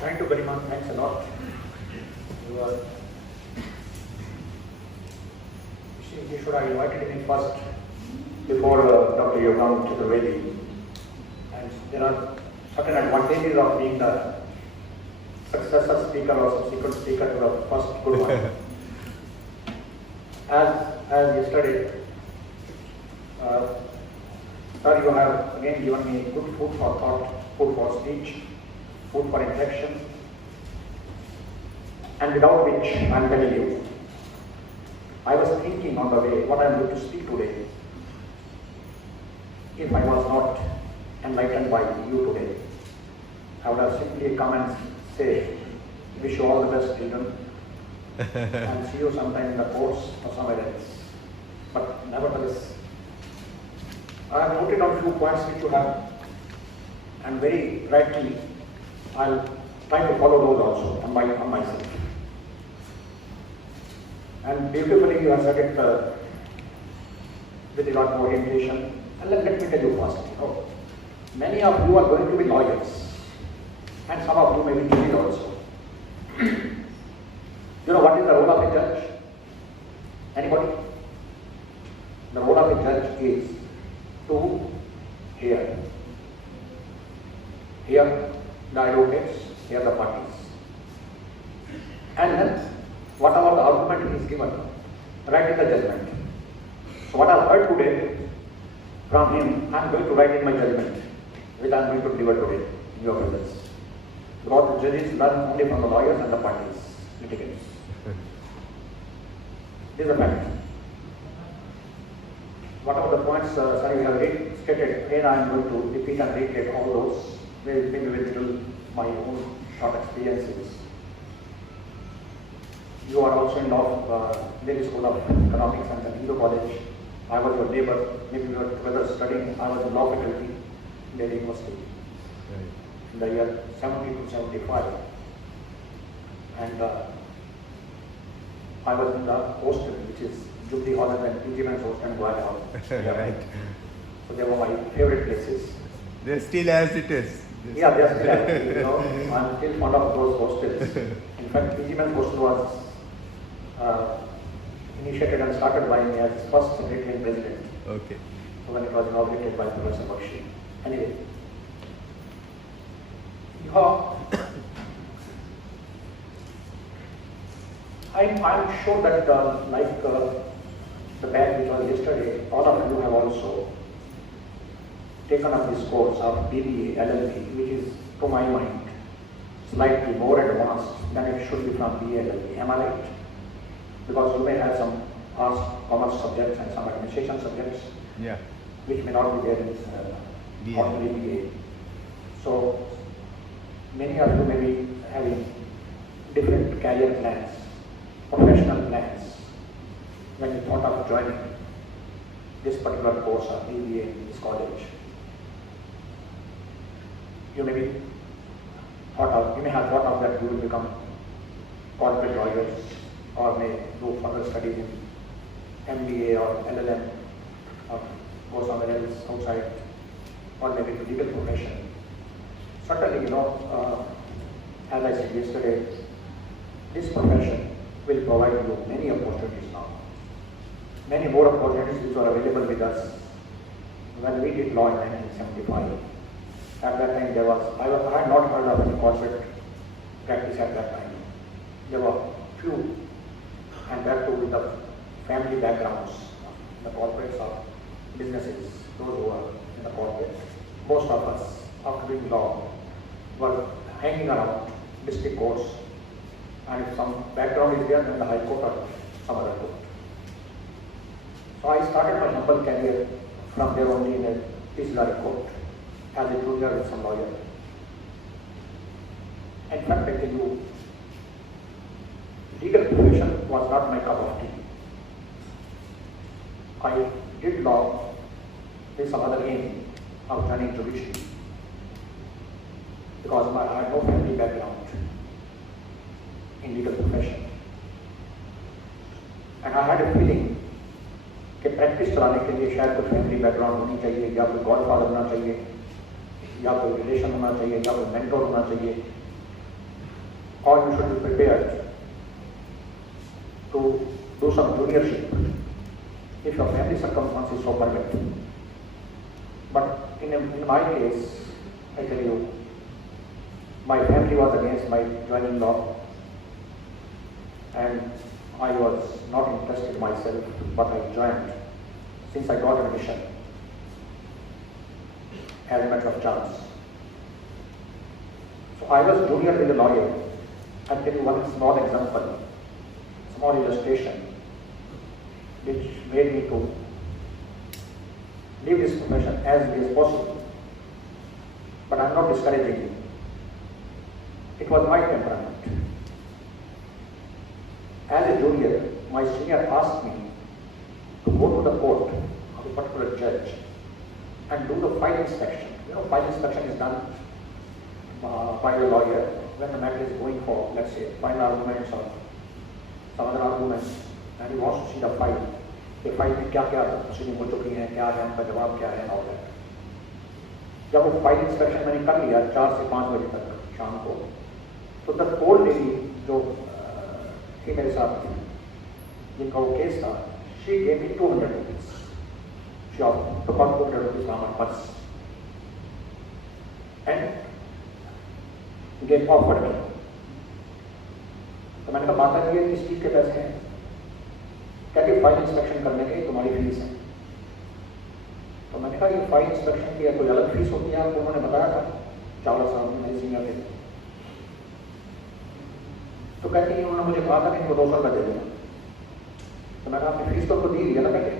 Thank you, Gariman. Thanks a lot. You are. You should have invited me first before Dr. Yogan Chaturvedi. And there are certain advantages of being the successor speaker or subsequent speaker to the first good one. As yesterday, sir, you have again given me good food for thought, food for speech, food for reflection, and without which I am telling you, I was thinking on the way what I am going to speak today. If I was not enlightened by you today, I would have simply come and say, wish you all the best, children, and see you sometime in the course or somewhere else. But nevertheless, I have noted on few points which you have, and very rightly, I'll try to follow those also on myself. And beautifully you have said it with regard to orientation. And let me tell you first, many of you are going to be lawyers, and some of you may be judges also. You know what is the role of a judge? Anybody? The role of a judge is to hear the advocates, hear the parties, and then whatever the argument is given, write in the judgment. So what I have heard today from him, I am going to write in my judgment, which I am going to deliver today in your presence. Because the judges learn only from the lawyers and the parties, litigants. This is a fact. Whatever the points, sir, you have stated, again I am going to repeat and reiterate all those, maybe with my own short experiences. You are also in law, Delhi School of Economics and the Hindu College. I was your neighbor, maybe we were together studying. I was in law faculty in Delhi University in the year 70 to 75. And I was in the hostel, which is Jubilee Hall and then PG Men's Hostel and Guwahati Hall. Right. So they were my favorite places. They're still as it is. Yeah, they're still active, I'm still fond of those hostels. In fact, PG Men's Hostel was initiated and started by me as first secretary and president. Okay. So when it was inaugurated by Professor Bakshi. Anyway, I'm sure that like the batch which was yesterday, all of you have also taken up this course of BBA, LLB, which is, to my mind, slightly more advanced than it should be from BA, LLB. Am I right? Because you may have some arts, commerce subjects and some administration subjects, Yeah. which may not be there in this BA. ordinary BA. So many of you may be having different career plans, professional plans, when you thought of joining this particular course of BBA in this college. You may have thought of that you will become corporate lawyers, or may do further studies in MBA or LLM, or go somewhere else outside, or maybe the legal profession. Certainly, as I said yesterday, this profession will provide you many opportunities now. Many more opportunities which were available with us when we did law in 1975. At that time, I had not heard of any corporate practice at that time. There were few, and that too with the family backgrounds, the corporates or businesses, those who are in the corporate. Most of us, after doing law, were hanging around district courts, and if some background is there, then the High Court or some other court. So I started my humble career from there only in a Tisgari court as a junior with some lawyer. In fact, I tell you, legal profession was not my cup of tea. I did law with some other aim of joining judiciary because I had no family background in legal profession. And I had a feeling कि practice चलाने के लिए शायद कुछ family background होनी चाहिए, या कोई गॉडफादर होना चाहिए, या कोई रिलेशन होना चाहिए, या कोई मेंटोर होना चाहिए, or you should be prepared to do some juniorship if your family circumstances so permit. But in my case, I tell you, my family was against my joining law, and I was not interested myself, but I joined since I got admission as a matter of chance. So I was junior with a lawyer. I'll tell you one small example, small illustration, which made me to leave this profession as early as possible. But I'm not discouraging you. It was my temperament. As a junior, my senior asked me to go to the court of a particular judge and do the file inspection. You know, file inspection is done by the lawyer when the matter is going for, let's say, final arguments or some other arguments, and he wants to see the file. The file में क्या क्या proceeding हो चुकी हैं, क्या है उनका जवाब क्या है, all that. जब वो फाइल इंस्पेक्शन मैंने कर लिया 4 से 5 बजे तक शाम को, तो द ओल्ड लेडी जो थी मेरे साथ जिनका वो केस था, she gave me 200 rupees. She took out 200 rupees from her purse and gave offered me. तो मैंने कहा माता जी ये किस चीज़ के पैसे हैं? कहती फाइल इंस्पेक्शन करने के तुम्हारी फीस है। तो मैंने कहा ये फाइल इंस्पेक्शन की कोई अलग फीस होती है? आपको उन्होंने बताया था, चावला साहब ने, मेरे सीनियर थे। तो कहती है उन्होंने मुझे कहा था कि इनको 200 रुपये दे देना। तो मैंने आपकी फीस तो दी है ना कहती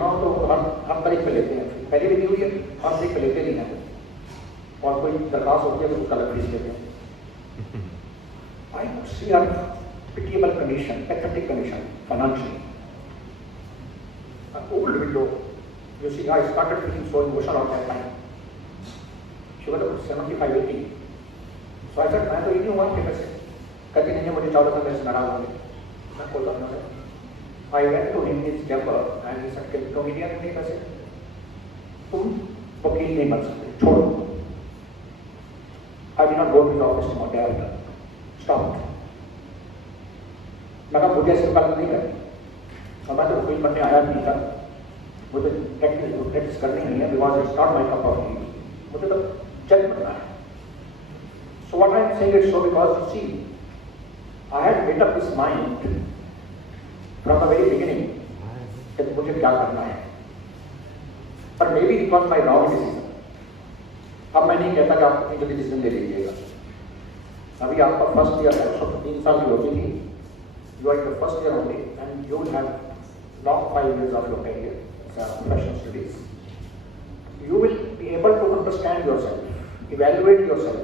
हाँ तो हम तारीख पे लेते हैं, पहले भी दी हुई है, हम तारीख पे लेते नहीं हैं, और कोई दरखास्त होती है तो उसका अलग फीस लेते हैं। I could see a pitiable condition, pathetic condition, financially. An old widow, you see, I started feeling so emotional at that time. She was about 75, 80. So I said, मैं तो ये नहीं हुआ कि पैसे कहती नहीं है मुझे 14 मेरे से नाराज होंगे। मैं बोलता हूँ I went to him in his temper and he said, तुम इंडिया में नहीं पैसे, तुम वकील नहीं बन सकते, छोड़ो। I did not go to his office tomorrow day after. Stopped. मैं कहा मुझे ऐसी बात नहीं करनी, और मैं तो वकील बनने आया नहीं था, मुझे प्रैक्टिस करनी नहीं है, because it's not my cup of T, मुझे तो जज बनना है। So what I am saying is so because see, I had made up this mind from the very beginning कि मुझे क्या करना है, पर may be it was my wrong decision. अब मैं नहीं कहता कि आप अपनी जल्दी डिसीजन ले लीजिएगा। अभी आपका फर्स्ट ईयर है, 3 साल की होती थी, you are in the first year only and you will have long 5 years of your career, professional studies. You will be able to understand yourself, evaluate yourself,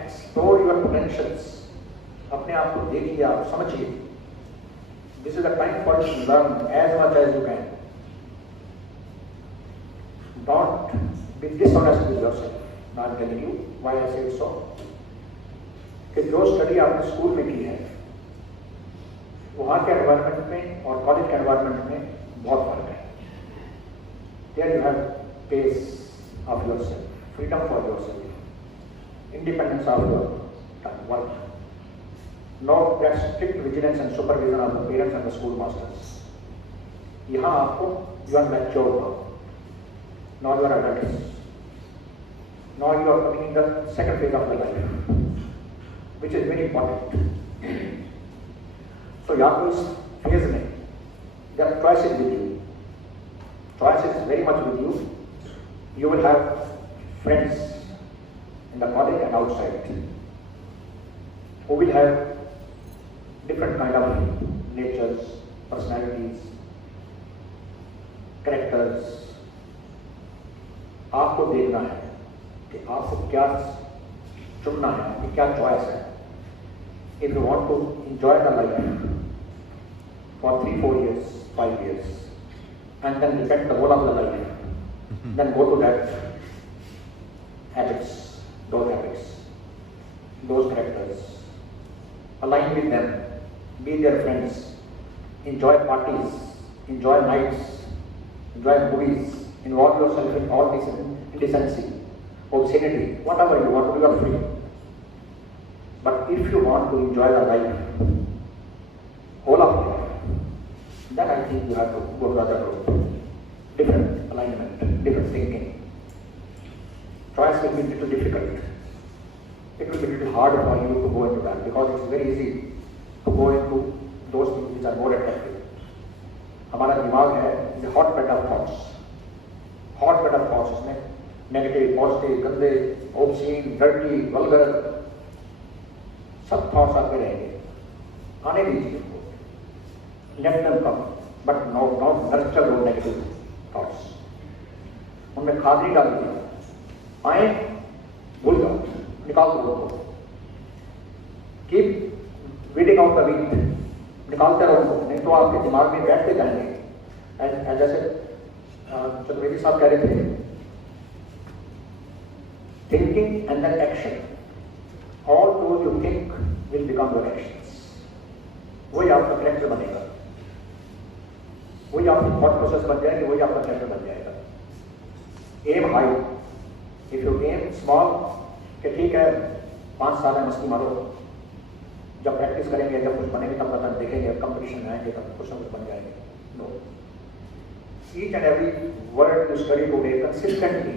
explore your potentials. अपने आप को देखिए, आप समझिए। This is the time for you to learn as much as you can. Don't be dishonest with yourself. I am telling you why I say so. कि जो study आपने school में की है वहाँ के एनवायरनमेंट में और कॉलेज के एनवायरनमेंट में बहुत फर्क है। There you have pace of yourself, freedom for yourself, independence of your work, no that strict vigilance and supervision of the parents and the school masters. यहाँ आपको you are mature now, now you are adults, now you are coming in the second phase of the life, which is very important. So यहाँ को इस phase में there are choices with you. Choices very much with you. You will have friends in the college and outside who will have different kind of natures, personalities, characters. आपको देखना है कि आपको क्या चुनना है, कि क्या चॉइस है। If you want to enjoy the life for 3-4 years, 5 years, and then depend the whole of the life, then go to that habits, those characters, align with them, be their friends, enjoy parties, enjoy nights, enjoy movies, involve yourself in all indecency, obscenity, whatever you want to do, you are free. But if you want to enjoy the life, whole of life, then I think you have to go to the other road. Different alignment, different thinking. Choice will be a little difficult. It will be a little hard for you to go into that because it's very easy to go into those things which are more attractive. हमारा दिमाग है is a hotbed of thoughts. Hotbed of thoughts इसमें negative, positive, गंदे, obscene, dirty, vulgar सब thoughts आपके रहेंगे. आने दीजिए उनको. Let them come, but not nurture those negative thoughts. उनमें खाद नहीं डालिए. आए भूल जाओ, निकाल दो उनको. Keep weeding out the weed. निकालते रहो उनको, नहीं तो आपके दिमाग में बैठते जाएंगे. जैसे चतुर्वेदी साहब कह रहे थे, thinking and then action. All those you think will become your actions. वही आपका कैरेक्टर बनेगा, वही आपकी थॉट प्रोसेस बन जाएगी, वही आपका कैरेक्टर बन जाएगा. Aim high. If you aim small कि ठीक है 5 साल में मस्ती मारो, जब प्रैक्टिस करेंगे, जब कुछ बनेंगे तब पता देखेंगे, कंपटीशन में आएंगे तब कुछ ना कुछ बन जाएंगे. No. Each and every word you study today consistently,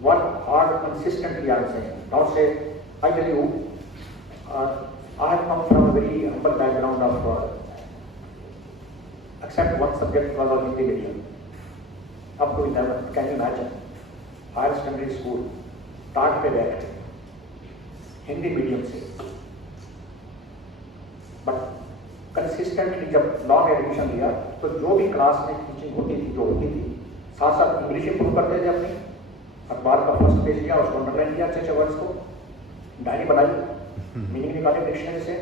work hard consistently. I am saying. Don't say, I tell you, I have come from a very humble background of, except one subject was on Hindi medium. Up to 11, can you imagine? Higher secondary school, टाट पे बैठ Hindi medium से. But consistently जब law में admission लिया तो जो भी क्लास में टीचिंग होती थी, जो होती थी, साथ साथ इंग्लिश इंप्रूव करते थे. अपनी अखबार का फर्स्ट पेज लिया, उसको अंडरलाइन किया, अच्छे वर्ड्स को डायरी बनाई, मीनिंग निकाले डिक्शनरी से,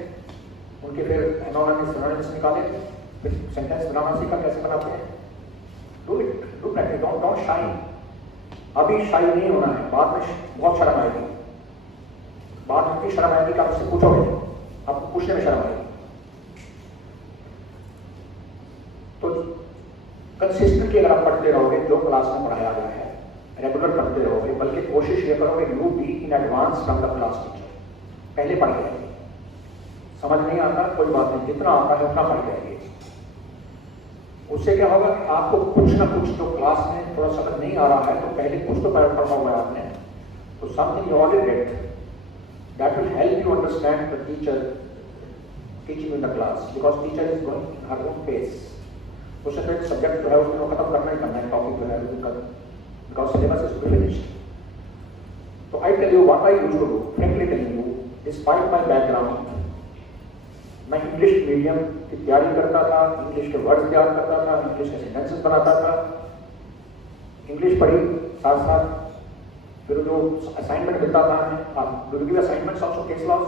उनके फिर एनोनिमस सिनोनिम्स निकाले, फिर सेंटेंस बनाना सीखा कैसे बनाते हैं. Do it, do practice, don't shy. अभी शाई नहीं होना है, बाद में बहुत शर्म आएगी. बाद में शर्म आएगी कि आप उससे पूछोगे, आपको पूछने में शर्म आएगी. तो कंसिस्टेंटली अगर आप पढ़ते रहोगे, जो क्लास में पढ़ाया गया है रेगुलर पढ़ते रहोगे, बल्कि कोशिश ये करोगे you be in advance from the class teacher. पहले पढ़ जाएंगे, समझ नहीं आता कोई बात नहीं, जितना आता है उतना पढ़ जाएंगे. उससे क्या होगा, आपको कुछ ना कुछ जो क्लास में थोड़ा समझ नहीं आ रहा है तो पहले कुछ तो पढ़ा हुआ है आपने, तो something you already read, that will help you understand the teacher teaching in the class, because teacher is going in her own pace. उससे तो एक सब्जेक्ट जो है उसको खत्म करना ही करना है, टॉपिक जो है बिकॉज सिलेबस इज फिनिश्ड. तो I tell you what I used to do, frankly telling you, despite my background, मैं इंग्लिश मीडियम की तैयारी करता था, इंग्लिश के वर्ड्स तैयार करता था, इंग्लिश के सेंटेंसेस बनाता था, इंग्लिश पढ़ी साथ साथ. फिर जो असाइनमेंट मिलता था हमें, आप do you give assignments also case laws?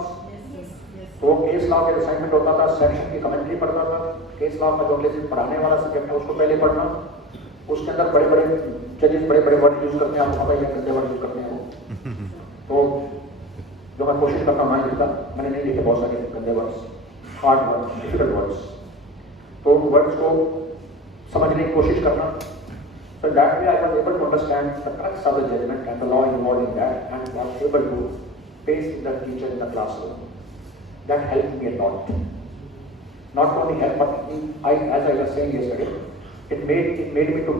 तो केस लॉ के असाइनमेंट होता था, सेक्शन की कमेंट्री पढ़ता था. केस लॉ का जो अंग्रेजी पढ़ाने वाला सब्जेक्ट है उसको पहले पढ़ना. उसके अंदर बड़े बड़े जजेस बड़े बड़े वर्ड यूज करते हैं, आपको पता ही है गंदे वर्ड यूज करते हैं वो. तो जो मैं कोशिश करता हूँ नहीं लिखता, मैंने नहीं लिखे बहुत सारे गंदे words, hard words, difficult words. तो वर्ड्स को समझने की कोशिश करना. So that way I was able to understand the crux of the judgment and the law involved in that, and was able to face the teacher in the classroom. That helped me a lot. Not only help, but as I was saying yesterday, it made me to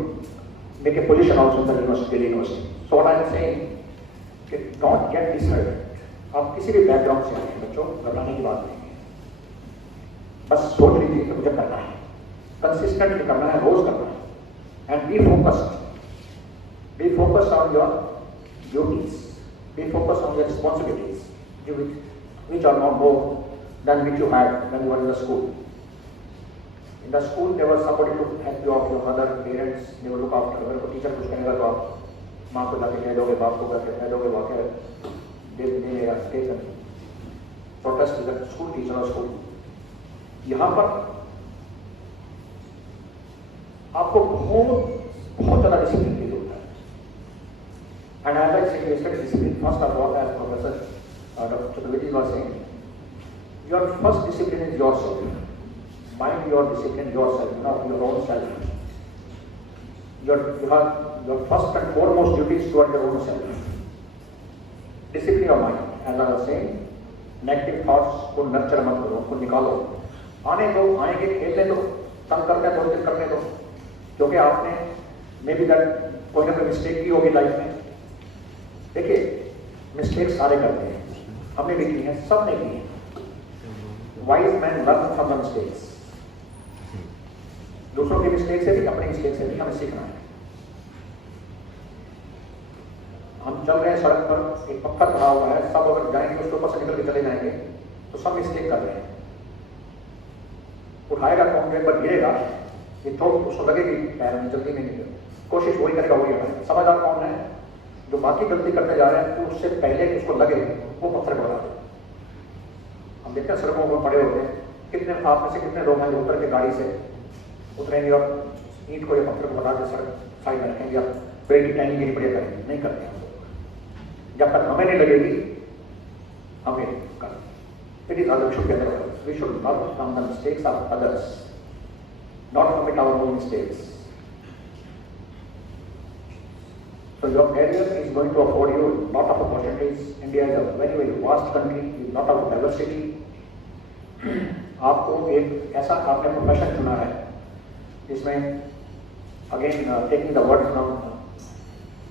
make a position also in the university. So what I am saying, don't get disheartened. आप किसी भी background से आए बच्चों, घबराने की बात नहीं है. बस सोच लीजिए कि मुझे करना है, कंसिस्टेंटली करना है, रोज करना है. And be focused. Be focused on your duties. Be focused on your responsibilities, which are not more than which you had when you were in the school. In the school, there was somebody to help you out, your mother, parents, they will look after. अगर कोई teacher कुछ कहेगा तो आप माँ को जाके कह दोगे, बाप को जाके कह दोगे, वाकई they take a protest with the school teacher or school. यहाँ पर आपको बहुत ज़्यादा डिसिप्लिन की जरूरत है. And as I said yesterday, discipline first of all, as professor doctor Chaturvedi was saying, your first discipline is yourself. Mind your discipline yourself, not your own self. your first and foremost duty is toward your own self. Discipline your mind, as I was saying, negative thoughts को nurture मत करो, उनको निकालो, आने दो, आएंगे, खेलने दो, तंग करते हैं 2 दिन करने दो, क्योंकि आपने मे बी दैट कोई ना कोई मिस्टेक की होगी लाइफ में। देखिए मिस्टेक सारे करते हैं, हमने भी की है, सब ने की है। Wise man learn from the mistakes. दूसरों की मिस्टेक से भी, अपनी मिस्टेक से भी हमें सीखना है। हम चल रहे हैं सड़क पर, एक पत्थर पड़ा हुआ है, सब अगर जाएंगे उसके ऊपर से निकल के चले जाएंगे तो सब मिस्टेक कर रहे हैं। उठाएगा कौन, एक बार गिरेगा, ये तो उसको लगेगी पैर में, जल्दी नहीं निकल, कोशिश वही करेगा, वही हटाएगा। समझदार कौन है, जो बाकी गलती करते जा रहे हैं तो उससे पहले उसको लगे वो पत्थर को उठा दे। हम देखते हैं सड़कों पर पड़े होते हैं, कितने आप में से कितने लोग हैं जो उतर के गाड़ी से उतरेंगे और ईंट को या पत्थर को उठा के सड़क साइड में रखेंगे या पेड़ की टहनी गिरी पड़े करेंगे? नहीं करते हम लोग। जब तक हमें नहीं लगेगी हमें कर। It is other should we should learn from the mistakes of others, not commit our own mistakes. So your career is going to afford you a lot of opportunities. India is a very very vast country with lot of diversity. आपको एक ऐसा आपने profession चुना है जिसमें again taking the word from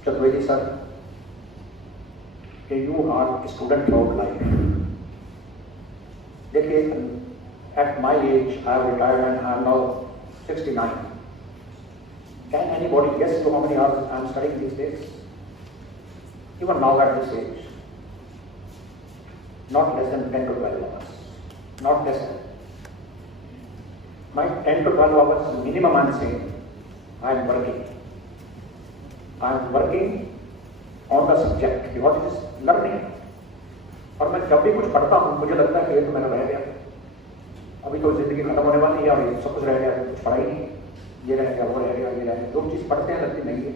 Chaturvedi sir कि you are student throughout life. देखिए at my age I have retired and I am now 69. Can anybody guess to how many hours I am studying these days? Even now at this age, not less than 10 to 12 hours. Not less than. My 10 to 12 hours minimum I am saying, I am working. I am working on the subject because it is learning. और मैं जब भी कुछ पढ़ता हूँ मुझे लगता है कि ये तो मेरा रह गया, अभी तो जिंदगी खत्म होने वाली है और ये सब कुछ रह गया, कुछ पढ़ा ही नहीं, ये रह गया, वो रह गया, ये रह गया। जो चीज़ पढ़ते हैं लगती नहीं है।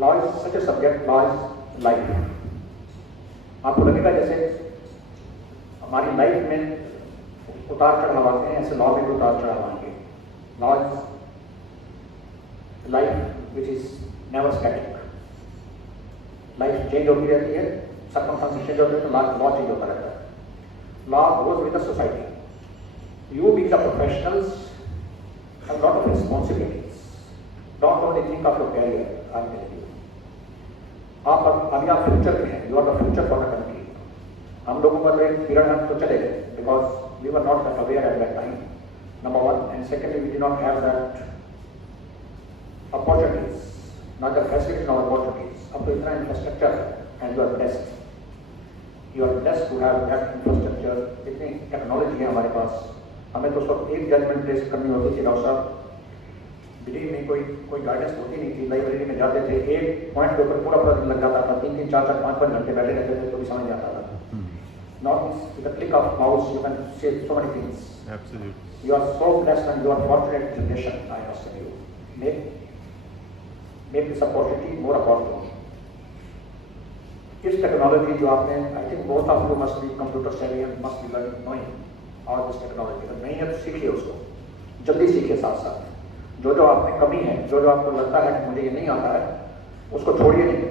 Law is such a subject, law is life. आपको लगेगा जैसे हमारी लाइफ में उतार चढ़ाव आते हैं, ऐसे लॉ में भी उतार चढ़ाव आएंगे। Law is life which is never static. Life change होती रहती है, सर्कमस्टेंसेस चेंज होते हैं तो लॉ चेंज होता रहता है। Law goes with the society. You being the professionals have a lot of responsibilities. Don't only think of your career. I'm telling you. आप अभी आप फ्यूचर में हैं. You are the future for the country. हम लोगों का तो एक पीरियड हम तो चले गए because we were not that aware at that time. Number one, and secondly, we did not have that opportunities, not the facilities nor opportunities. अब तो इतना infrastructure and you are blessed. You are blessed to have that infrastructure. इतनी technology है हमारे पास. हमें तो सब एक जजमेंट टेस्ट करनी होती थी डॉक्टर साहब, बिलीव में कोई गाइडेंस होती नहीं थी। लाइब्रेरी में जाते थे, एक पॉइंट के ऊपर पूरा पूरा दिन लग जाता था, 3-3, 4-4, 5-5 घंटे बैठे रहते थे तो भी समझ आता था। Not with the click of mouse you can say so many things. Absolutely you are so blessed and you are fortunate generation. I must tell you, make this opportunity more opportunity. इस technology जो आपने, I think both of you must be computer savvy and must be learning knowing और this technology. अगर नहीं है तो सीखिए उसको, जल्दी सीखिए। साथ साथ जो जो आप में कमी है, जो जो आपको लगता है कि मुझे ये नहीं आता है, उसको छोड़िए नहीं,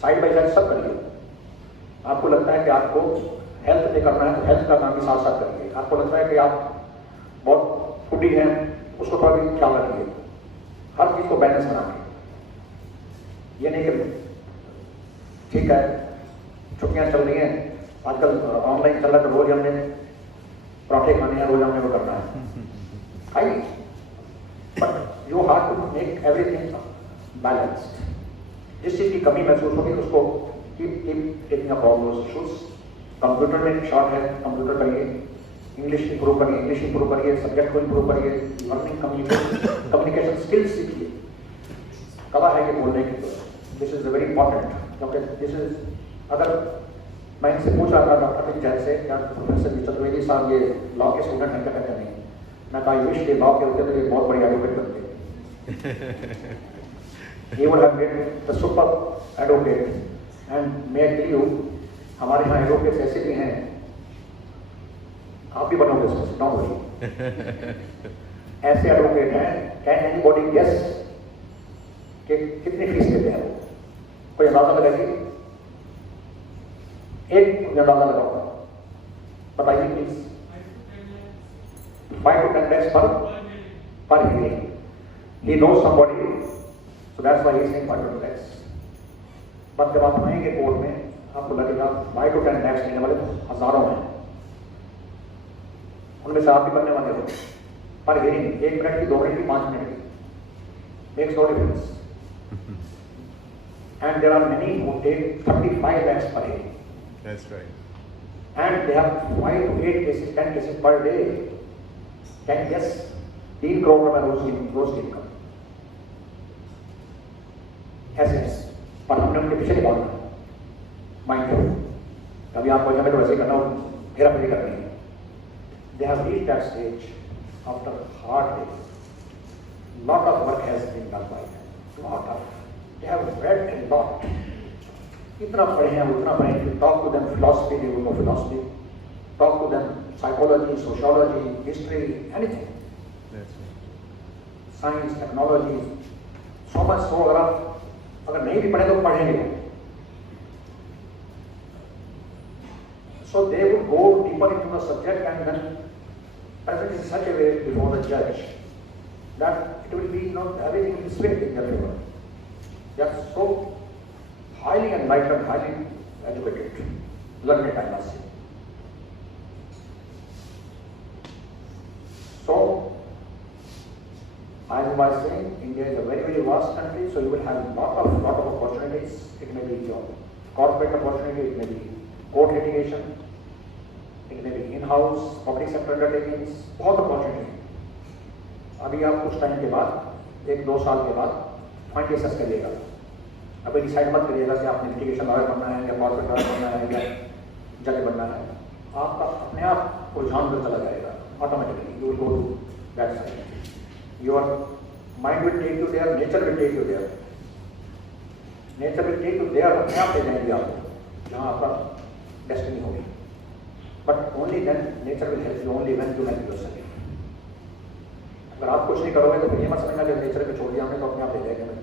साइड बाई साइड सब करिए। आपको लगता है कि आपको हेल्थ पे करना है तो हेल्थ का काम भी साथ साथ करिए। आपको लगता है कि आप बहुत फूडी हैं, उसको थोड़ा भी ख्याल रखिए। हर चीज़ को बैलेंस बनाइए। ये नहीं कि ठीक है छुट्टियाँ चल रही हैं, आजकल ऑनलाइन चल रहा है तो रोज हमने पराठे खाने हैं, रोज हमने वो करना है, खाइए। But you have to make everything balanced. जिस चीज़ की कमी महसूस होगी उसको keep taking up all those issues. Computer में शॉर्ट है, कंप्यूटर करिए, इंग्लिश इंप्रूव करिए, इंग्लिश इंप्रूव करिए, सब्जेक्ट को इंप्रूव करिए, लर्निंग कम्युनिकेशन स्किल्स सीखिए। कला है कि बोलने की, दिस इज वेरी इंपॉर्टेंट। क्योंकि दिस इज, अगर मैं इनसे पूछ रहा था डॉक्टर जैन से, क्या प्रोफेसर चतुर्वेदी साहब ये लॉ के स्टूडेंट हैं? क्या कहते नहीं। मैं कहा विश के लॉ के होते तो ये बहुत बड़ी एडवोकेट बनते। He would have made the super advocate. And may I tell you, हमारे यहाँ एडवोकेट्स ऐसे भी हैं, आप भी बनोगे उसमें, डोंट वरी। ऐसे एडवोकेट हैं, कैन एनीबॉडी गेस कि कितनी फीस लेते हैं वो? कोई अंदाजा लगाइए। एक अंदाजा लगाओ, बताइए please. 5 to 10 lakhs per hearing. He knows somebody, so that's why he is saying 5 to 10 lakhs. But जब आप आएंगे कोर्ट में आपको लगेगा 5 to 10 lakhs लेने वाले तो हजारों हैं, उनमें से आप भी बनने वाले हो। पर हियरिंग 1 मिनट की, 2 मिनट की, 5 मिनट की, makes no difference. And there are many who take 35 lakhs per hearing. That's right. And they have 5 to 8 cases, 10 cases per day. 10 yes, 3 crore रुपए रोज की इनकम। ऐसे पर हमने उनके पीछे नहीं भागना, माइंड कभी आपको जब तो वैसे करना हो, हेरा फेरी करनी है। They have reached that stage after hard days. Lot of work has been done by them. They have read a lot. इतना पढ़े हैं, उतना पढ़े। If you talk to them philosophy, they will know philosophy. Talk to them psychology, sociology, history, anything. That's right. Science, technology, so much so अगर नहीं भी पढ़े तो पढ़ेंगे। So they would go deeper into the subject and then present in such a way before the judge that it will be, everything will be swift in their favor. They are so highly enlightened, highly educated, learned, I must say. So, as I was saying, India is a very, very vast country, so you will have a lot of opportunities. It may be your corporate opportunity, it may be court litigation, it may be in-house, public sector undertakings, बहुत opportunity. अभी आप कुछ time के बाद, 1-2 साल के बाद finally assess करिएगा। अभी डिसाइड मत करिएगा कि आपने लिटिगेशन लॉयर बनना है या कॉर्पोरेट लॉयर बनना है या जज बनना है। आपका अपने आप रुझान में चला जाएगा, automatically you will go to that side. Your mind will take you there, nature will take you there, nature will take you there, अपने आप ले जाएंगे आपको जहाँ आपका डेस्टिनी होगी। But only then nature will help you, only when you help yourself. अगर आप कुछ नहीं करोगे तो फिर ये मत समझना कि नेचर पे छोड़ दिया हमने तो अपने आप ले जाएंगे।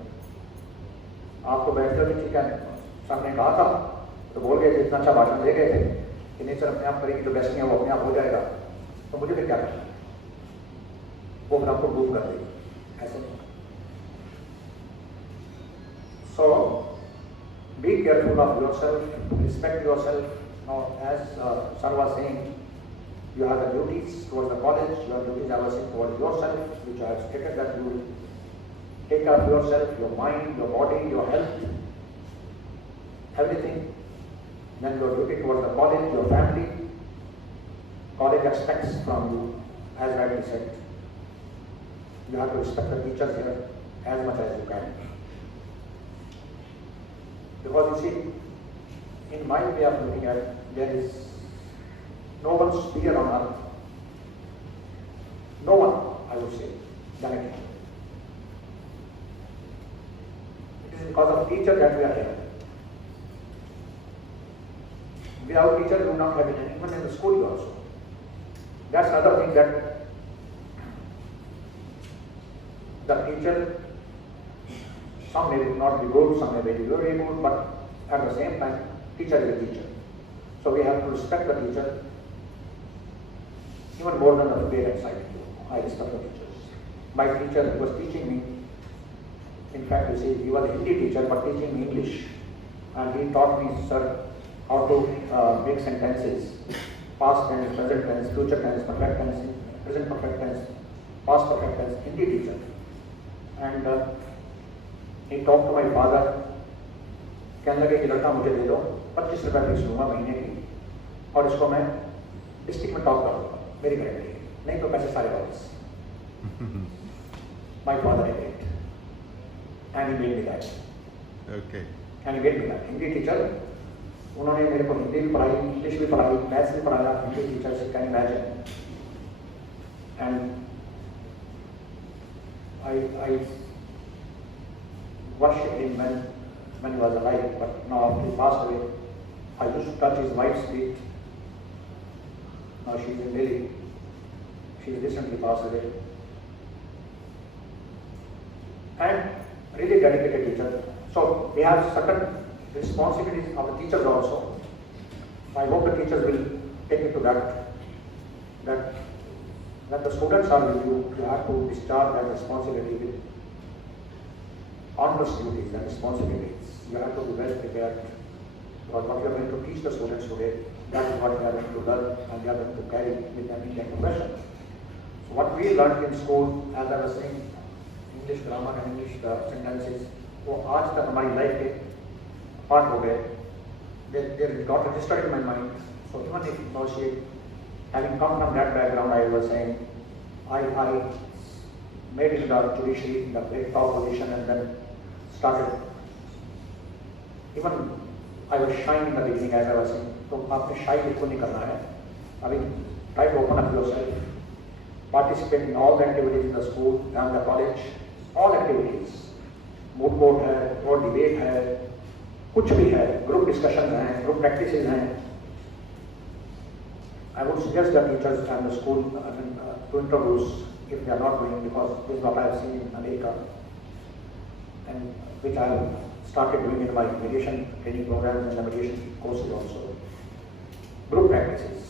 आपको बैठते हो ठीक है, सामने कहा था तो बोल गए थे, इतना अच्छा भाषण दे गए थे कि नेचर अपने आप करेगी, जो डेस्टिनी है वो अपने आप हो जाएगा, तो मुझे फिर क्या करना, वो फिर आपको डूब कर देगी। ऐसे नहीं। So be careful of yourself, respect yourself. Now, as Sir was saying, you have the duties towards the college, you have duties I was saying towards yourself, which I have stated that you will take care of yourself, your mind, your body, your health, everything. Then your duty towards the college, your family. College expects from you, as rightly said, you have to respect the teachers here as much as you can. Because you see, in my way of looking at it, there is no one superior on earth. No one, I would say, than a teacher. It is because of teacher that we are here. Without teacher, we would not have it, even in the school also. That's another thing, that the teacher, some may not be good, some may be very good, but at the same time, teacher is a teacher. So we have to respect the teacher even more than the parents. I respect the teachers. My teacher was teaching me, in fact, you see, he was a Hindi teacher but teaching me English. And he taught me, sir, how to make sentences, past tense, present tense, future tense, perfect tense, present perfect tense, past perfect tense, Hindi teacher. And he talked to my father, कहने लगे कि लड़का मुझे दे दो, 25 रुपये fees लूँगा महीने की और इसको मैं डिस्ट्रिक्ट में टॉप करूँगा, मेरी गारंटी है, नहीं तो पैसे सारे वापस। My father agreed and he made me that. Okay. And he made me that. Hindi teacher, उन्होंने मेरे को हिंदी भी पढ़ाई, इंग्लिश भी पढ़ाई, मैथ्स भी पढ़ाया, हिंदी टीचर से, can imagine. And I worship him when he was alive, but now after he passed away, I used to touch his wife's feet. Now she is in Delhi. She recently passed away. And really dedicated teacher. So we have certain responsibilities of the teachers also. I hope the teachers will take it to that when the students are with you, you have to discharge that responsibility with honest duties and responsibilities. You have to be well prepared because what you are going to teach the students today, that is what they are going to learn and they are going to carry with them in their profession. So what we learned in school, as I was saying, English grammar and English sentences, वो आज तक हमारी life के part हो गए. They got registered in my mind. So even if negotiate, having come from that background, I was saying, I made it in the judiciary, in the very top position, and then started. Even I was shy in the beginning, as I was saying. तो आपने shy बिल्कुल नहीं करना है. I mean, try to open up yourself. Participate in all the activities in the school and the college. All activities. Moot court है, और debate है, कुछ भी है, group discussion हैं, group practices हैं. I would suggest the teachers and the school to introduce if they are not doing, because this is what I have seen in America and which I have started doing in my mediation training programs and the mediation courses also. Group practices,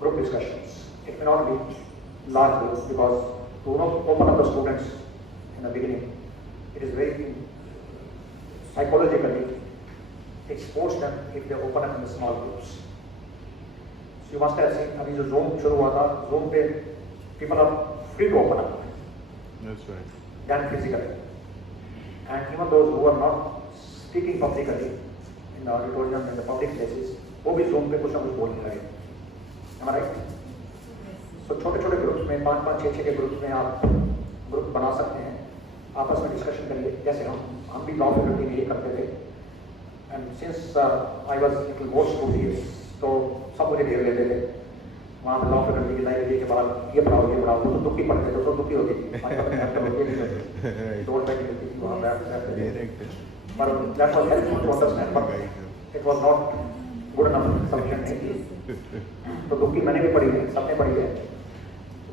group discussions. It may not be large groups because to open up the students in the beginning, it is very psychologically expose them if they open up in the small groups. So you must have seen, अभी जो Zoom शुरू हुआ था, Zoom पे people are free to open up. That's right. Than physically. And even those who are not speaking publicly in the auditorium and the public places, वो भी Zoom पे कुछ ना कुछ बोलने लगे. Am I right? So छोटे-छोटे ग्रुप्स में 5-5, 6-6 के ग्रुप्स में आप ग्रुप बना सकते हैं, आपस में डिस्कशन करिए. जैसे हम भी लॉ फैकल्टी में ये करते थे. And since I was little more studious, तो सब मुझे घेर लेते थे. वहाँ पे लॉ फैकल्टी की लाइब्रेरी के बाद ये पढ़ाओ वो तो दुखी पढ़ते थे, तो दुखी होती थी. डोर बैठ लेती थी वहाँ बैठ. पर that was helpful to understand, but it was not good enough, sufficient नहीं. तो दुखी मैंने भी पढ़ी है, सबने पढ़ी है.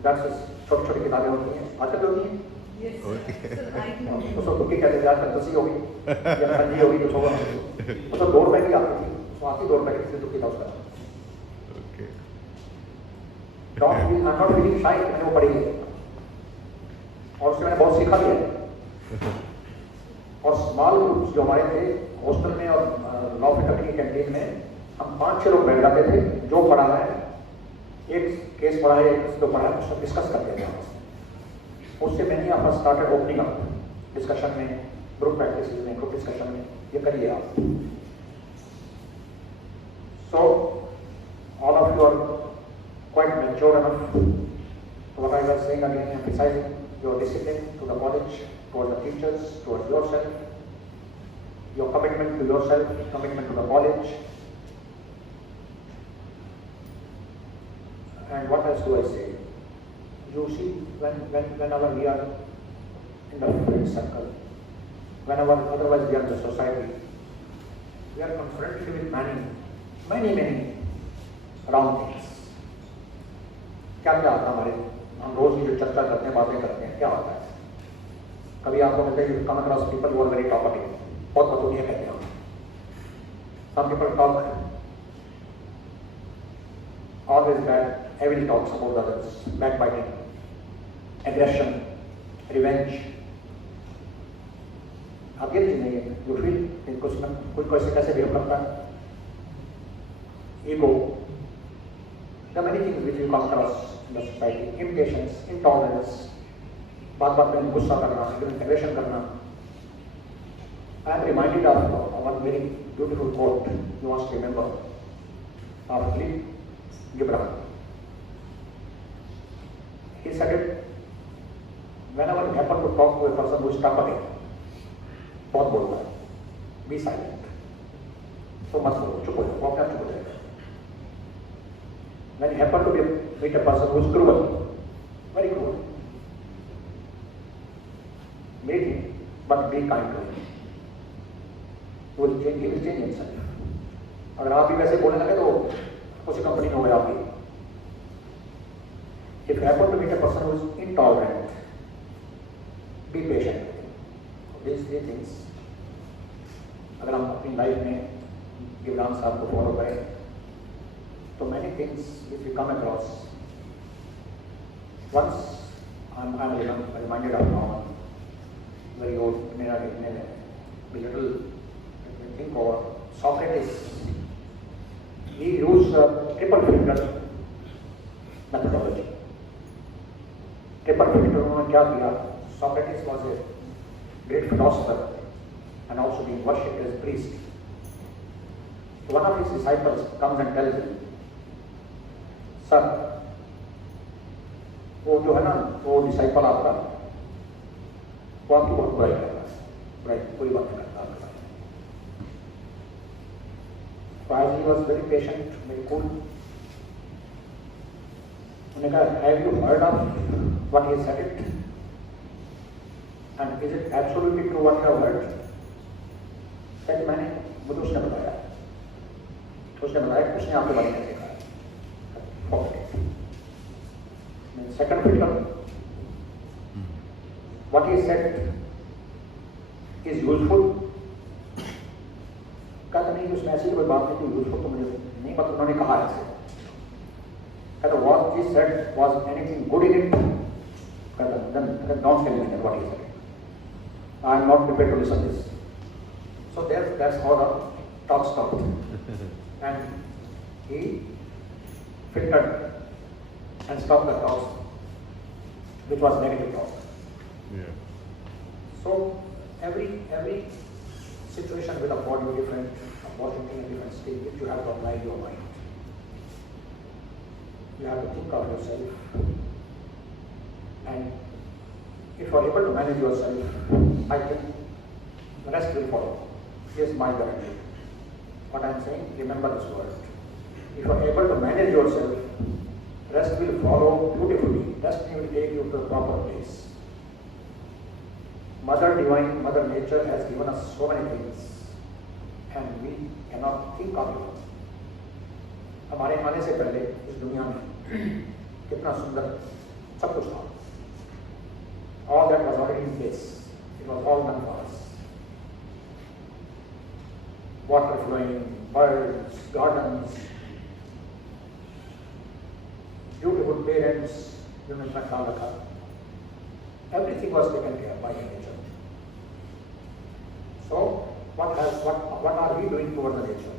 That's छोटी-छोटी किताबें होती हैं, आजकल होती हैं. उसको दुखी कहते थे, आजकल तसी होगी या ठंडी होगी कुछ होगा. उसको दौड़ बैठी आती थी, तो आती दौड़ बैठी थी, दुखी था उसका. I'm not feeling shy, मैंने वो पढ़ी है और उससे मैंने बहुत सीखा भी है. और स्मॉल ग्रुप्स जो हमारे थे हॉस्टल में और लॉ फैकल्टी की कैंटीन में, हम 5-6 लोग बैठ जाते थे. जो पढ़ा है, एक केस पढ़ा है, एक जो पढ़ा है, उसको डिस्कस करते थे. उससे मैंने आप स्टार्टेड ओपनिंग अप डिस्कशन में, ग्रुप प्रैक्टिस में, ग्रुप डिस्कशन में. ये करिए आप. So all of you are quite mature enough. So what I was saying again, emphasizing your discipline to the college, towards the teachers, towards yourself, your commitment to yourself, commitment to the college. And what else do I say? You see, whenever we are in the friend circle, whenever otherwise we are in the society, we are confronted with many wrong things. क्या क्या आता है हमारे, हम रोज की जो चर्चा करते हैं, बातें करते हैं, क्या होता है? कभी आपको मिलता है कम अक्रॉस पीपल वो वेरी टॉकिंग, बहुत बतूनिया कहते हैं. Some people talk always bad, heavily talks about others, backbiting, aggression, revenge. आप ये चीज नहीं है, you feel इनको कोई कैसे बिहेव करता है, ego. There are many things which you come across in the society. Impatience, intolerance, बात में गुस्सा करना, aggression करना. I am reminded of one very beautiful quote you must remember of Khalil Gibran. He said it, whenever you happen to talk to a person who is talkative, बहुत बोलता है, be silent. तो मत बोलो, चुप हो जाओ, वो अपने आप चुप हो जाएगा. When you happen to meet a person who is cruel, very cruel, meet him, but be kind to him. He will change himself. अगर आप भी वैसे बोलने लगे तो उसी कंपनी में हो गया आपकी. If you happen to meet a person who is intolerant, be patient with him. These 3 things, अगर हम अपनी लाइफ में गिबरान साहब को फॉलो करें, things which we come across. Once I'm reminded of now, very old, may be little, let me think over Socrates. He used triple filter methodology. Triple filter उन्होंने क्या किया? Socrates was a great philosopher and also being worshipped as a priest. So one of his disciples comes and tells him, "Sir, वो जो है ना, वो disciple आपका, वो आपकी बहुत बुराई कर रहा है, बुराई कोई बात नहीं करता आपके बारे में." So as he was very patient, very cool, उन्होंने कहा, "Have you heard of what he said it? And is it absolutely true what you have heard?" कहते मैंने, मुझे उसने बताया, उसने बताया कि उसने आपके बारे में देखा है. Second filter, what he said is useful. कहते नहीं, उसमें ऐसी कोई बात नहीं थी यूजफुल, तो मुझे नहीं पता उन्होंने कहा ऐसे. कहते what he said was anything good in it. कहते then don't tell me what he said. I am not prepared to listen this. So that's how the talk stopped. And he filtered and stopped the talks, which was negative talk. Yeah. So every situation will afford you different opportunity and different skill which you have to apply in your mind. You have to think of yourself, and if you are able to manage yourself, I think the rest will follow. Here's my guarantee. What I am saying, remember this word. If you are able to manage yourself, rest will follow beautifully. Destiny will take you to the proper place. Mother Divine, Mother Nature has given us so many things, and we cannot think of it. हमारे आने से पहले इस दुनिया में कितना सुंदर सब कुछ था. All that was already in place. It was all done for us. Water flowing, birds, gardens, beautiful parents, everything was taken care of by nature. So, what are we doing towards the nature?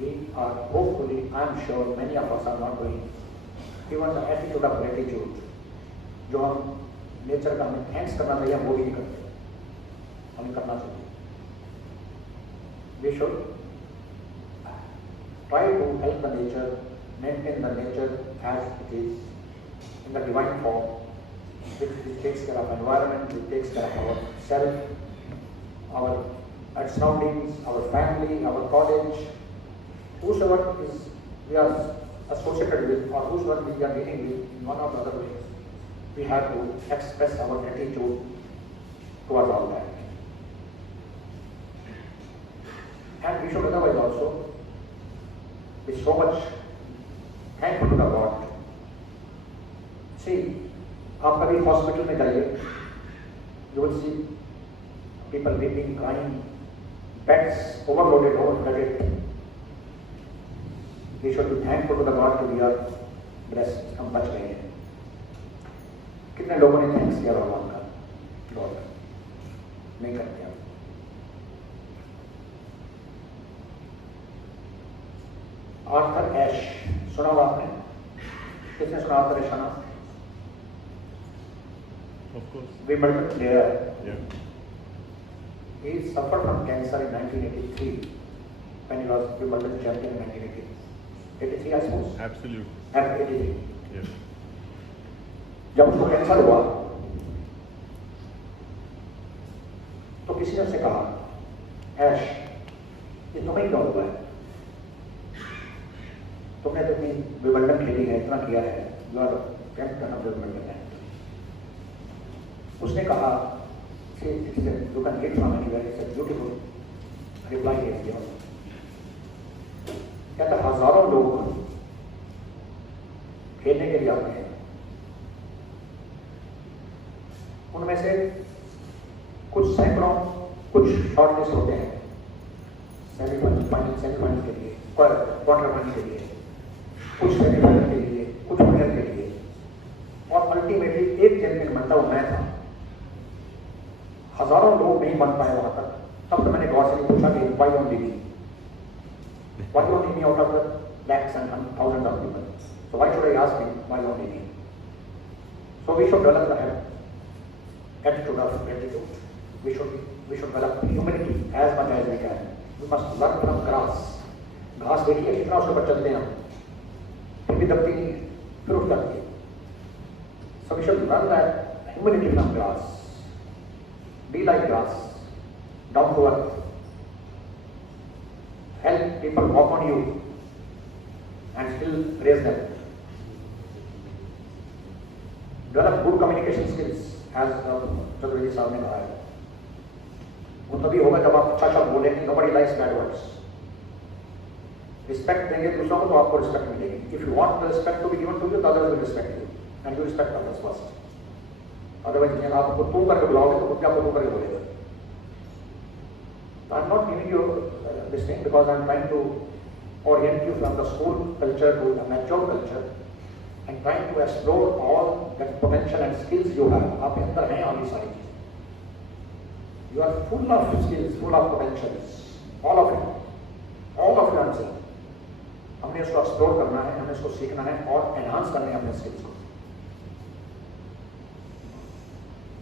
We are hopefully, I am sure many of us are not doing even the attitude of gratitude. जो हम nature का हमें thanks करना चाहिए, वो भी नहीं करते. हमें करना चाहिए. We should try to help the nature, maintain the nature as it is in the divine form, which takes care of environment, which takes care of ourself, our surroundings, our family, our college, whosoever is we are associated with or whosoever we are dealing with in one or the other way. We have to express our gratitude towards all that. And we should otherwise also be so much thankful to the God. See, आप कभी hospital में जाइए, you will see people weeping, crying, beds overloaded, overcrowded. We should be thankful to the God to be our blessed. हम बच गए हैं. कितने लोगों ने थैंक्स किया भगवान का? लॉर्ड नहीं करते आप. आर्थर एश सुना हुआ आपने? किसने सुना आर्थर एश का नाम? Of course. Wimbledon player. Yeah. He suffered from cancer in 1983 when he was Wimbledon champion in 1983, I suppose. Absolutely. And 83. Yes. जब उसको कैंसर हुआ तो किसी ने उससे कहा, ऐश ये तुम्हें क्यों हुआ है? तुमने तो इतनी विंबलडन खेली है, इतना किया है, you are captain of Wimbledon. उसने कहा, you can get from anywhere. It's a beautiful reply he has given. कहता हजारों लोग खेलने के लिए आते हैं, उनमें से कुछ सैकड़ों कुछ शॉर्टलिस्ट होते हैं सेमीफाइनल के लिए, क्वार्टर फाइनल के लिए. कुछ सेमीफाइनल के लिए, कुछ फाइनल के लिए, और अल्टीमेटली एक चैंपियन बनता वो मैं था। हजारों लोग नहीं बन पाए वहां तक। तब तो मैंने गौर से पूछा कि why only me, why only me out of the lakhs and thousands of people. So why should I ask him why only me? So we should develop the attitude of gratitude. We should develop humility as much as we can. We must learn from grass. घास देखिए कितना उसके ऊपर चलते हैं, फिर भी दबती नहीं है, फिर उठ जाती है. So we should learn that humility from grass. Be like grass, down to earth. Help people walk on you and still raise them. Develop good communication skills, as Chaturvedi साहब ने कहा है. वो तभी होगा जब आप अच्छा शब्द बोलेंगे. Nobody likes bad words. Respect देंगे दूसरों को तो आपको respect मिलेगी. If you want the respect to be given to you, the others will respect you, and you respect others first. Otherwise, अगर आप उनको तू करके बुलाओगे तो खुद आपको तू करके बोलेगा. So I'm not giving you this thing because I'm trying to orient you from the school culture to the mature culture and trying to explore all that potential and skills you have. आपके अंदर हैं all these सारी चीजें. You are full of skills, full of potentials, all of it, all of your answer. हमने इसको explore करना है, हमें इसको सीखना है और एनहांस करने हैं अपने स्किल्स को.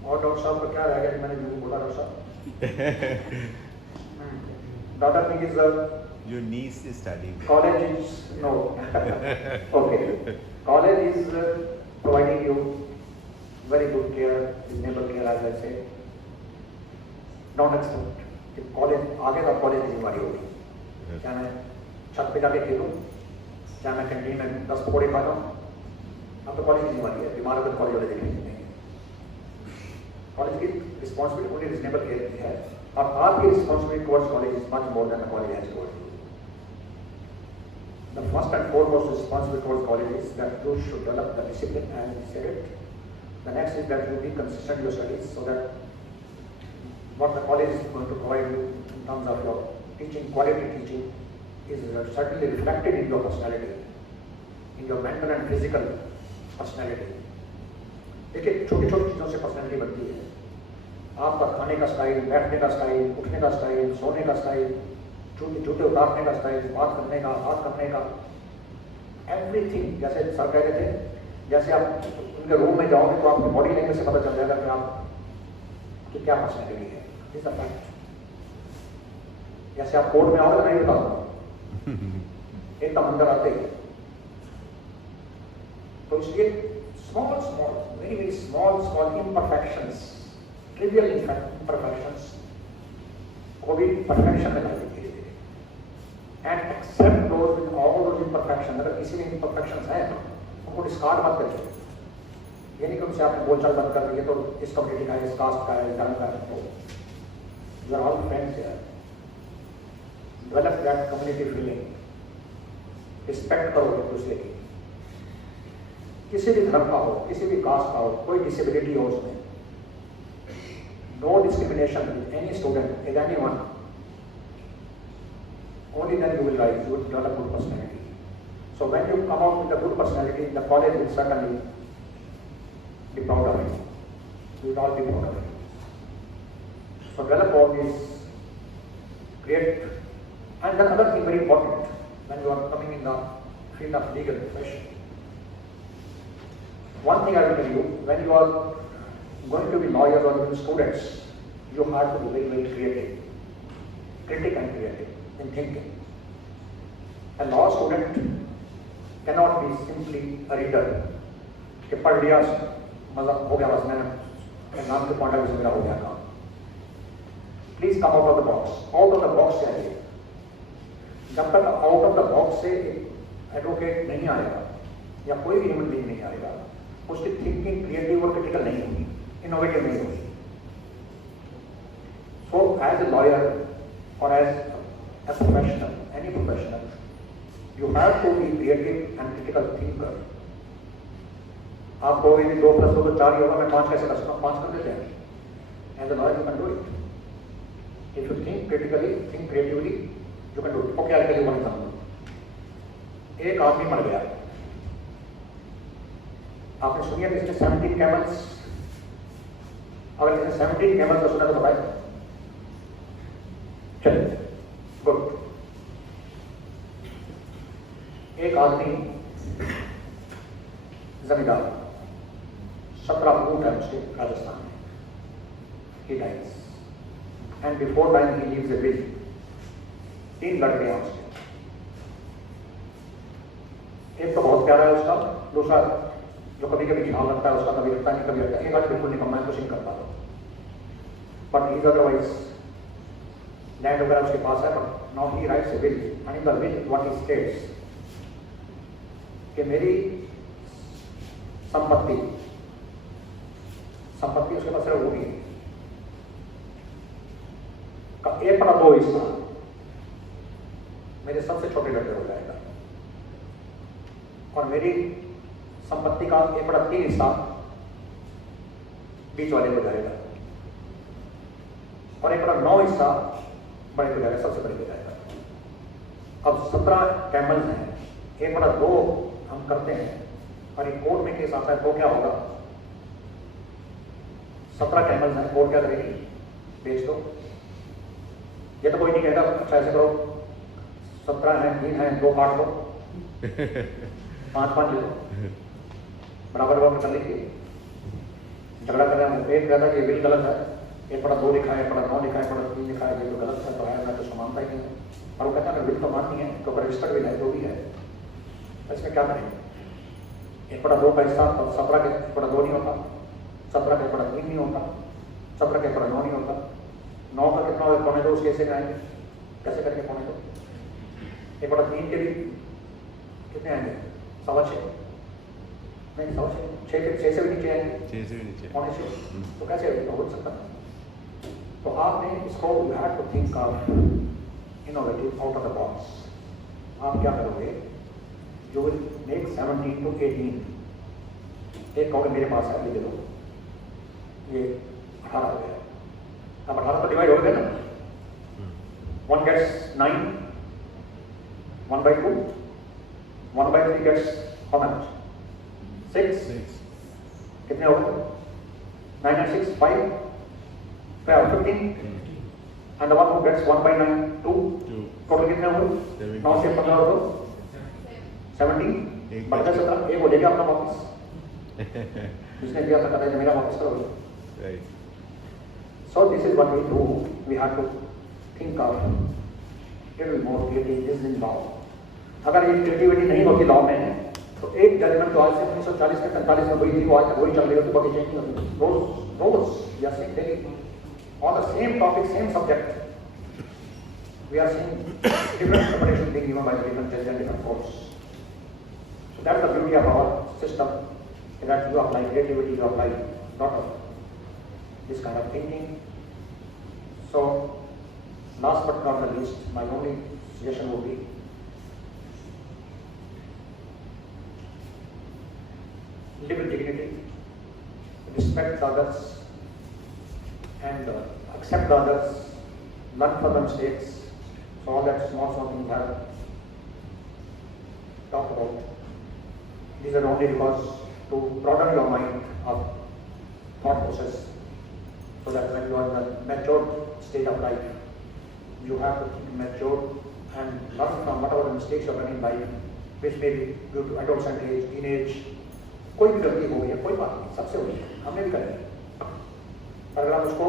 और डॉक्टर साहब को क्या रह गया कि मैंने जो बोला डॉक्टर साहब? The other thing is your niece is studying. College is no. Okay. College is providing you very good care, reasonable care, as I say. Don't expect कि कॉलेज आगे का कॉलेज की जिम्मेदारी होगी. क्या मैं छत पे जाके खेलूँ, क्या मैं कैंटीन में 10 पकौड़े खा जाऊँ? अब तो कॉलेज की जिम्मेदारी है. बीमार होकर कॉलेज वाले देखेंगे नहीं. कॉलेज की रिस्पॉन्सिबिलिटी ओनली रिजनेबल केयर की है, और आपकी responsibility towards college is much more than the college has towards you. The first and foremost responsibility towards college is that you should develop the discipline as we said it. The next is that you be consistent in your studies so that what the college is going to provide you in terms of your teaching, quality teaching, is certainly reflected in your personality, in your mental and physical personality. देखिए छोटी छोटी चीज़ों से personality बनती है. आपका खाने का स्टाइल, बैठने का स्टाइल, उठने का स्टाइल, सोने का स्टाइल, जूते उतारने का स्टाइल, बात करने का, हाथ करने का, एवरीथिंग. जैसे सर कह रहे थे, जैसे आप उनके रूम में जाओगे तो आपकी बॉडी लैंग्वेज से पता चल जाएगा कि आपकी क्या पर्सनैलिटी है. Is a fact. जैसे आप कोर्ट में आओगे नहीं बताओगे एकदम अंदर आते ही. तो इसलिए small small, very very small imperfections, trivial imperfections को भी perfection में ला दीजिए. And accept those with all those imperfections. अगर किसी में imperfections है उनको डिस्कार्ड मत करिए. ये नहीं कि उनसे आपने बोलचाल बंद कर दी है तो इस कम्युनिटी का है, इस कास्ट का है, इस धर्म का है. तो you are all friends here. Develop that community feeling. Respect करो एक दूसरे की. किसी भी धर्म का हो, किसी भी कास्ट का हो, कोई डिसेबिलिटी हो उसमें. No discrimination with any student, with anyone. Only then you will rise, you will develop good personality. So when you come out with a good personality, the college will certainly be proud of it. We will all be proud of it. So develop all these, create, and the other thing very important, when you are coming in the field of legal profession. One thing I will tell you, when you are going to be lawyers or even students, you have to be very, very creative, critic and creative in thinking. A law student cannot be simply a reader. कि पढ़ लिया मजा हो गया, बस मैंने नाम के पॉइंट ऑफ व्यू से मेरा हो गया काम. Please come out of the box. Out of the box चाहिए. जब तक आउट ऑफ द बॉक्स से एडवोकेट नहीं आएगा या कोई भी ह्यूमन बीइंग नहीं आएगा, उसकी थिंकिंग क्रिएटिव और क्रिटिकल नहीं होगी, इनोवेटिव नहीं होगी. So as a lawyer or as a professional, any professional, you have to be creative and critical thinker. आप कहोगे कि 2 + 2 तो 4 ही होगा, मैं 5 कैसे कर सकता हूँ? 5 कर देते हैं. As a lawyer you can do it. If you think critically, think creatively, you can do it. Okay, I'll tell you one example. एक आदमी मर गया आपने सुनिए किसने 17 कैमल्स? अगर किसने 17 कैमल्स का सुना तो बताए। चलिए, गुड। एक आदमी जमींदार, 17 ऊंट है उसके राजस्थान में। He dies, and before dying he leaves a will. 3 लड़के हैं उसके। एक तो बहुत प्यारा है उसका, दूसरा जो कभी कभी ध्यान रखता है उसका, कभी रखता नहीं, कभी रखता है। एक आदमी बिल्कुल निकम्मा है, कुछ नहीं कर पाता, but he is otherwise land वगैरह उसके पास है, but now he writes a will, and in the will what he states कि मेरी संपत्ति उसके पास सिर्फ वो भी है का 1/2 हिस्सा मेरे सबसे छोटे लड़के हो जाएगा, और मेरी संपत्ति का 1/3 हिस्सा बीच वाले को जाएगा, और 1/9 हिस्सा बड़े को जाएगा, सबसे बड़े को जाएगा। अब 17 कैमल्स हैं, 1/2 हम करते हैं, और एक कोर्ट में केस आता है तो क्या होगा? 17 कैमल्स हैं, कोर्ट क्या करेगी? बेच दो। ये तो कोई नहीं कहता अच्छा ऐसे करो, 17 हैं, 3 हैं, 2 काट दो, 5 ले लो, बराबर बराबर कर लीजिए। झगड़ा कर रहे हैं, एक कहता है कि बिल गलत है, 1/2 लिखा है, 1/9 लिखा है, 1/3 लिखा है, ये तो गलत है, तो है, मैं तो समानता ही नहीं हूँ। और वो कहता है बिल तो माननी है, तो रजिस्टर्ड बिल है, जो भी है, इसमें क्या करेंगे? 1/2 का हिस्सा 17 के 1/2 नहीं होता, 17 के 1/3 नहीं होता, 17 के 1/9 नहीं होता, 9 का कितना होगा? 1/2 उसके कैसे आएंगे? कैसे करेंगे 1/2? 1/3 के भी कितने आएंगे? 6.25 नहीं, 6.5 से भी नीचे आएंगे, 6 से भी नीचे, 6.25, तो कैसे हो सकता? तो आपने इसको you have to think of innovative, out of the box. आप क्या करोगे? You will make 17 to 18। एक कहोगे मेरे पास है, ये दे दो, ये 18 हो गया। अब 18 तो डिवाइड हो गया ना, 1 gets 9, 1/2, 1/3 gets how much? 6। कितने हो गए? 9 and 6, 5, 15, and the one who gets 1/9, 2, total कितने हुए? 9 से 15 हो तो 17, बढ़ गया 17। एक हो जाएगा अपना वापस, जिसने दिया था कहता है मेरा वापस करो। right? So this is what we do. We have to think of little more creativity. This is in law. अगर ये क्रिएटिविटी नहीं होती लॉ में, तो एक जजमेंट तो आज से 1940 में 45 में हुई थी, वो आज तक वही चल रही होती, बाकी चेंज नहीं होती। रोज we are saying daily on the same topic, same subject. We are seeing different interpretation being given by the different judges and different courts. So that's the beauty of our system, that you apply creativity, you apply lot of this kind of thinking. So last but not the least, my only suggestion would be live with dignity, respect others, and accept others, learn from the mistakes. So all that small things have talked about. These are only because to broaden your mind of thought process, so that when you are in the matured state of life, you have to think mature and learn from whatever the mistakes you have done in life, which may be due to adolescent age, teenage, कोई भी गलती हो गई है, कोई बात नहीं, सबसे हुई है, हमने भी करेंगे। अगर हम उसको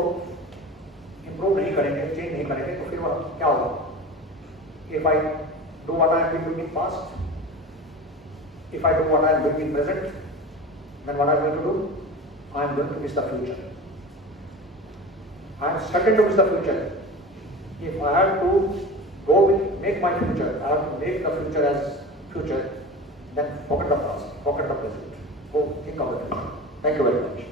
इम्प्रूव नहीं करेंगे, चेंज नहीं करेंगे, तो फिर वह क्या होगा? If I do what I am doing in past, if I do what I am doing in present, then what I am going to do? I am going to miss the future. I am certain to miss the future. If I have to go with, make my future, I have to make the future as future, then forget the past, forget the present. Go think of the future. Thank you very much.